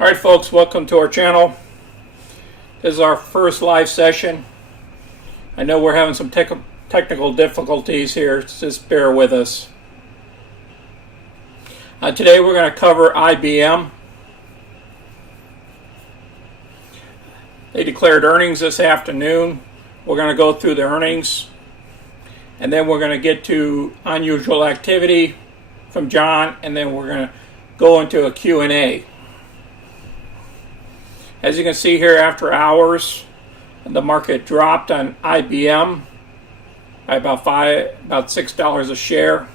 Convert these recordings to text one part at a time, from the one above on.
Alright folks, welcome to our channel. This is our first live session. I know we're having some technical difficulties here, just bear with us. Today we're going to cover IBM. They declared earnings this afternoon. We're going to go through the earnings, and then we're going to get to unusual activity from John, and then we're going to go into a Q&A. As you can see here, after hours, the market dropped on IBM by about $6 a share.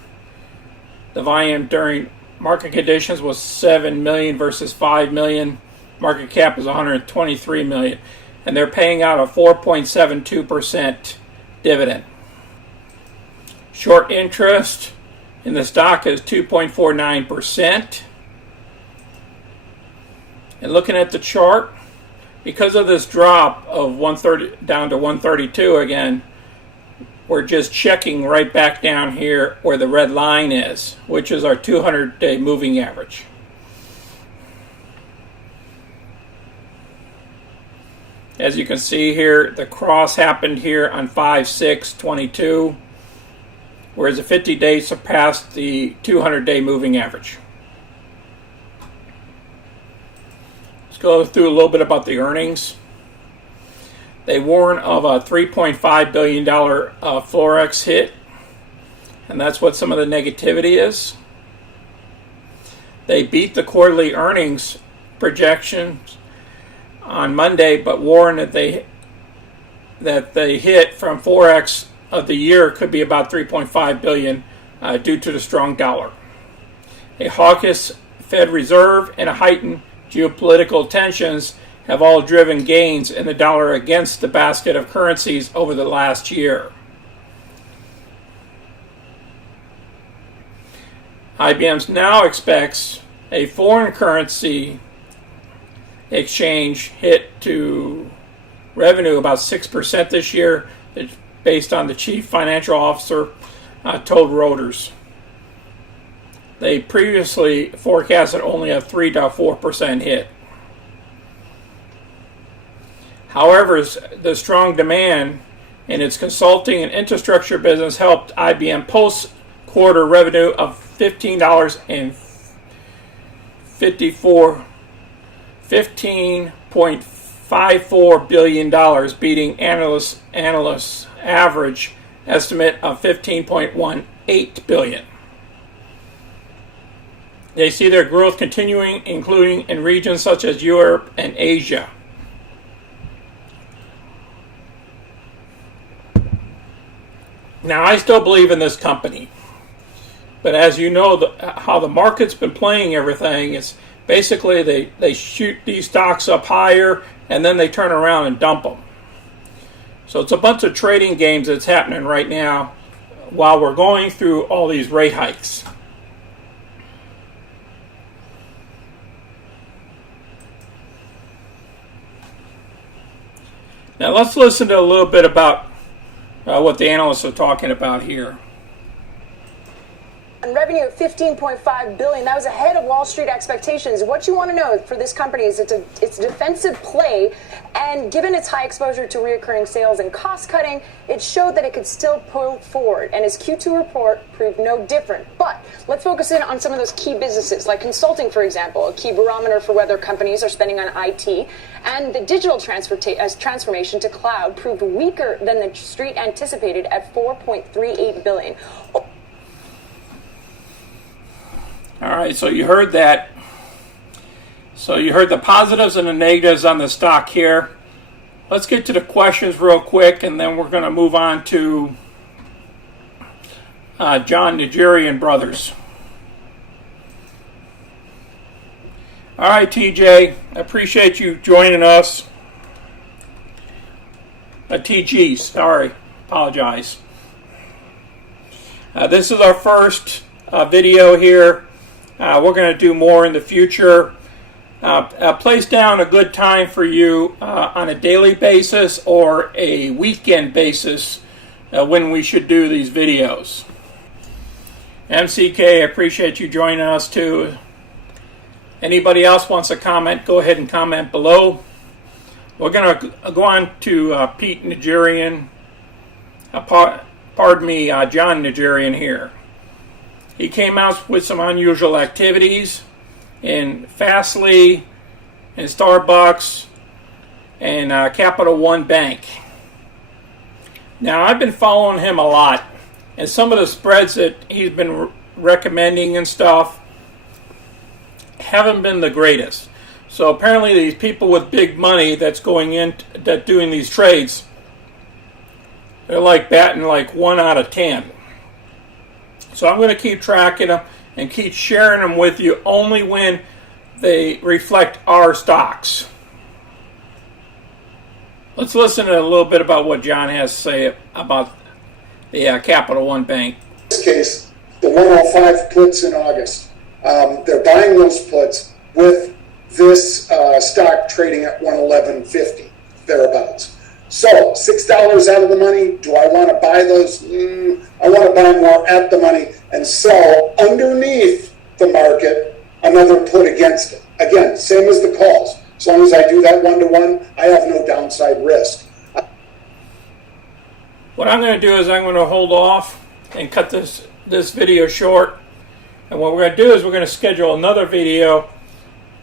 The volume during market conditions was 7 million versus 5 million. Market cap is 123 million, and they're paying out a 4.72% dividend. Short interest in the stock is 2.49%. And looking at the chart, because of this drop of 130 down to 132 again, we're just checking right back down here where the red line is, which is our 200-day moving average. As you can see here, the cross happened here on 5/6/22, whereas the 50-day surpassed the 200-day moving average. Let's go through a little bit about the earnings. They warn of a $3.5 billion Forex hit, and that's what some of the negativity is. They beat the quarterly earnings projections on Monday, but warn that the hit from Forex of the year could be about $3.5 billion due to the strong dollar. A hawkish Fed Reserve and a heightened geopolitical tensions have all driven gains in the dollar against the basket of currencies over the last year. IBM now expects a foreign currency exchange hit to revenue about 6% this year, based on the chief financial officer told Reuters. They previously forecasted only a 3 to 4% hit. However, the strong demand in its consulting and infrastructure business helped IBM post quarter revenue of $15.54 billion, beating analysts' average estimate of $15.18 billion. They see their growth continuing, including in regions such as Europe and Asia. Now, I still believe in this company, but as you know, how the market's been playing everything is basically they shoot these stocks up higher and then they turn around and dump them. So it's a bunch of trading games that's happening right now while we're going through all these rate hikes. Now let's listen to a little bit about what the analysts are talking about here. And revenue of $15.5 billion, that was ahead of Wall Street expectations. What you want to know for this company is it's a defensive play, and given its high exposure to recurring sales and cost cutting, it showed that it could still pull forward, and its Q2 report proved no different. But let's focus in on some of those key businesses, like consulting, for example, a key barometer for whether companies are spending on IT, and the digital transformation to cloud proved weaker than the street anticipated at $4.38 billion. All right, so you heard that. So you heard the positives and the negatives on the stock here. Let's get to the questions real quick, and then we're going to move on to John Nigerian Brothers. All right, TJ, I appreciate you joining us. TG, sorry, apologize. This is our first video here. We're going to do more in the future. Place down a good time for you on a daily basis or a weekend basis when we should do these videos. MCK, I appreciate you joining us too. Anybody else wants to comment, go ahead and comment below. We're going to go on to Pete Nigerian. Pardon me, John Nigerian here. He came out with some unusual activities in Fastly, in Starbucks, and Capital One Bank. Now, I've been following him a lot, and some of the spreads that he's been recommending and stuff haven't been the greatest. So apparently these people with big money that's going in, that doing these trades, they're like batting like 1 out of 10. So I'm going to keep tracking them and keep sharing them with you only when they reflect our stocks. Let's listen to a little bit about what John has to say about the Capital One Bank. In this case, the 105 puts in August. They're buying those puts with this stock trading at 111.50, thereabouts. So, $6 out of the money. Do I want to buy those? I want to buy more at the money and sell underneath the market another put against it. Again, same as the calls. As long as I do that 1-to-1, I have no downside risk. What I'm going to do is I'm going to hold off and cut this video short. And what we're going to do is we're going to schedule another video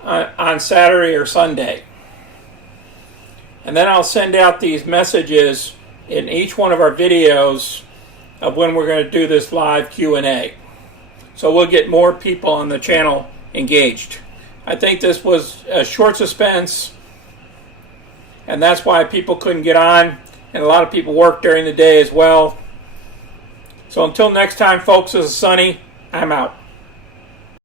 on Saturday or Sunday. And then I'll send out these messages in each one of our videos of when we're going to do this live Q&A. So we'll get more people on the channel engaged. I think this was a short suspense, and that's why people couldn't get on, and a lot of people worked during the day as well. So until next time, folks, this is Sonny. I'm out.